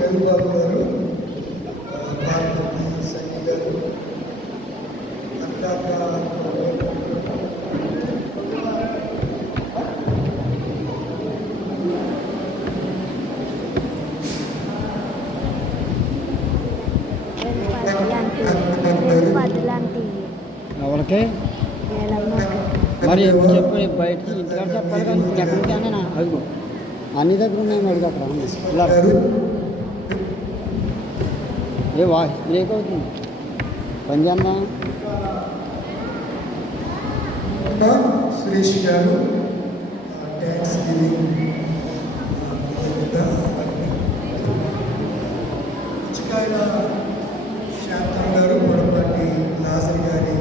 రవిబాబు గారు, భారతి సఖి గారు, అట్లాక ఎవరికి మరి చెప్పు బయటికి ఇంటికాడ చెప్పాలి కానీ ఎక్కడికి అని అడుగు అన్ని దగ్గర ఉన్నాయి అడుగు అక్కడ ఇలా ఏ వాయిస్ బ్రేక్ అవుతుంది పని చేద్దాం. సురేష్ గారు ట్యాక్స్ గివింగ్ పుచ్చకాయల శాంతం గారు పొడపాటి నాజర్ గారి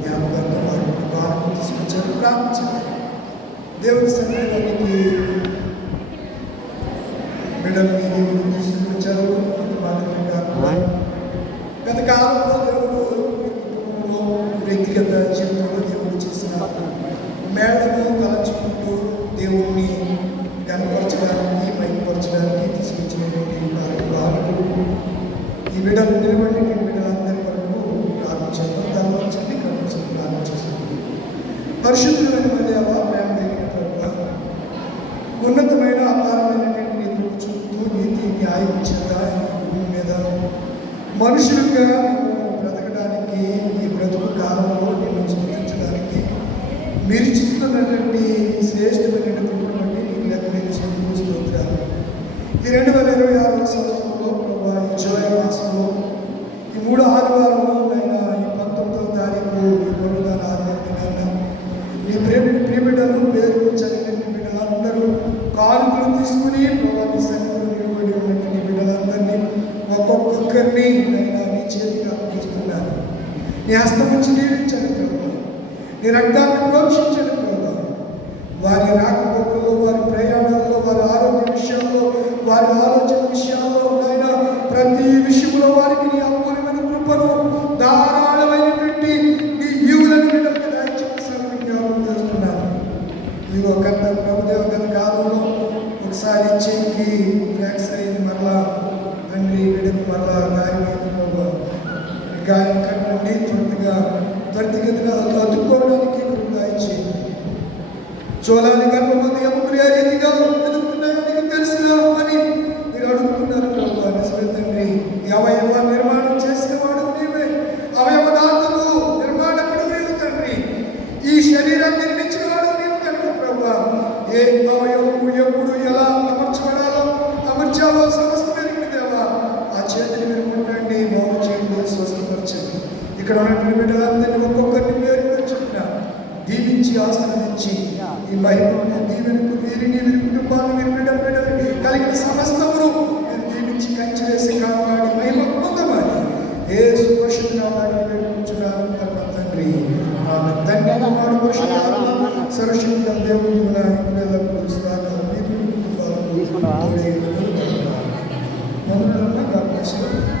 జ్ఞాపకాలను వారు బాగా తీసుకొచ్చారు. ప్రార్థించారు. దేవుని సన్నిధానికి బిడ్డల్ని తీసుకొచ్చారు. మాత్రమే కాకుండా గత కాలంలో దేవుడు కుటుంబంలో వ్యక్తిగత జీవితంలో దేవుడు చేసిన మేళను తలచుకుంటూ దేవుణ్ణి కనపరచడానికి మైపరచడానికి తీసుకొచ్చినటువంటి బాలకులు ఈ బిడ్డలు నిలబడినటువంటి బిడ్డలందరి వరకు ప్రార్థించారు. ధర్మంచండి కనుక ప్రార్థన చేస్తుంది. పరిశుద్ధమైన దేవ, ప్రేమ కలిగిన ప్రభువ, ఉన్నతమైన అపారమైనటువంటి నీతిని చూపుతూ నీతి న్యాయం చేత భూమి మీద మనుషులుగా బ్రతకడానికి ఈ బ్రతుకు కాలంలో నిన్ను స్మరించడానికి మీరు చూస్తున్నటువంటి శ్రేష్టమైనటువంటి బట్టి నీకు లెక్కలేని సంతకు స్తోత్రాలు. ఈ 2026 సంవత్సరంలో ప్రభావ ఈ జూలై మాసంలో ఈ 3 ఆదివారంలో అయినా ఈ 19వ తారీఖు ఈ పునరుద్ధాన ఆదివారం నీ ప్రియబిడ్డలు పేరు చదివిన బిడ్డలందరూ కానుకలు తీసుకుని ప్రభావ నీ సన్నిధిలో నిలబడి ఉన్నటువంటి బిడ్డలందరినీ ఒక్కొక్కరిని అయినా నీ చేతికి అప్పగిస్తున్నాను. నీ హస్తం నుంచి దీవించండి ప్రభావ, నీ రక్తాన్ని ప్రోక్షించండి ప్రభావ. వారి రాకపోకల్లో, వారి ప్రయాణాల్లో, వారి ఆరోగ్య విషయాల్లో, వారి ఆలోచన విషయాల్లో అయినా ప్రతి విషయంలో వారికి నీ అమూల్యమైన కృపను ధారాళమైనటువంటి నీ ఈవులను బిడ్డలకు దయచేసి జ్ఞాపకం చేస్తున్నాను. ఈ ఒక ప్రభుదేవ గత కాలంలో ఒకసారి చెయ్యికి ఫ్రాక్చర్ అయింది. మరలా తండ్రి బిడ్డకు మరలా గాయమైంది ప్రభావ. గాయం కట్టండి, త్వరితగతిగా అతుక్కోవడానికి కృపగా ఇచ్చేయండి. చోళాన్ని గర్భమంది ఎముకలు ఏ రీతిగా ఎదుగుతున్నాయో నీకు తెలుసుగా అని మీరు అడుగుతున్నారు ప్రభావ. నిజమే తండ్రి, ఈ అవయవ నిర్మాణం చేసేవాడు నీవే, అవయవదాతలు నిర్మాణకుడు నీవు తండ్రి, ఈ శరీరాన్ని నిర్మించిన వాడు నీవు కనుక ప్రభావ. ఏ అవయవము ఎప్పుడు ఎలా అమర్చబడాలో అమర్చాలో సమస్త మెరుగుడు దేవా. ఆ చేతిని మీరు ముట్టండి, బాగు చేయండి, స్వస్థపరచండి. ఇక్కడ ఉన్నటువంటి బిడ్డలందరినీ ఒక్కొక్కరిని పేరు చెప్పిన దీవించి ఆశీర్వదించి ఈ మహిమను దీవెనకు వీరిని వీరి కుటుంబాన్ని వీరి బిడ్డలు కలిగిన సమస్తమును మీరు దీవించి కంచి వేసి కాపాడి మహిమ పొందమని యేసు పరిశుద్ధ నామమున వేడుకుంటున్నాను పరమ తండ్రి. ఆమె తండ్రి కుమారుడు పరిశుద్ధ ఆత్మ సర్వశక్తిగల దేవుని ఎల్లప్పుడూ స్థానాలు మీ కుటుంబాలకు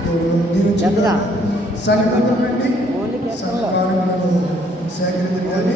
దేవుడు దీవించి సన్నిధానం సహకారములను సేకరించాలి.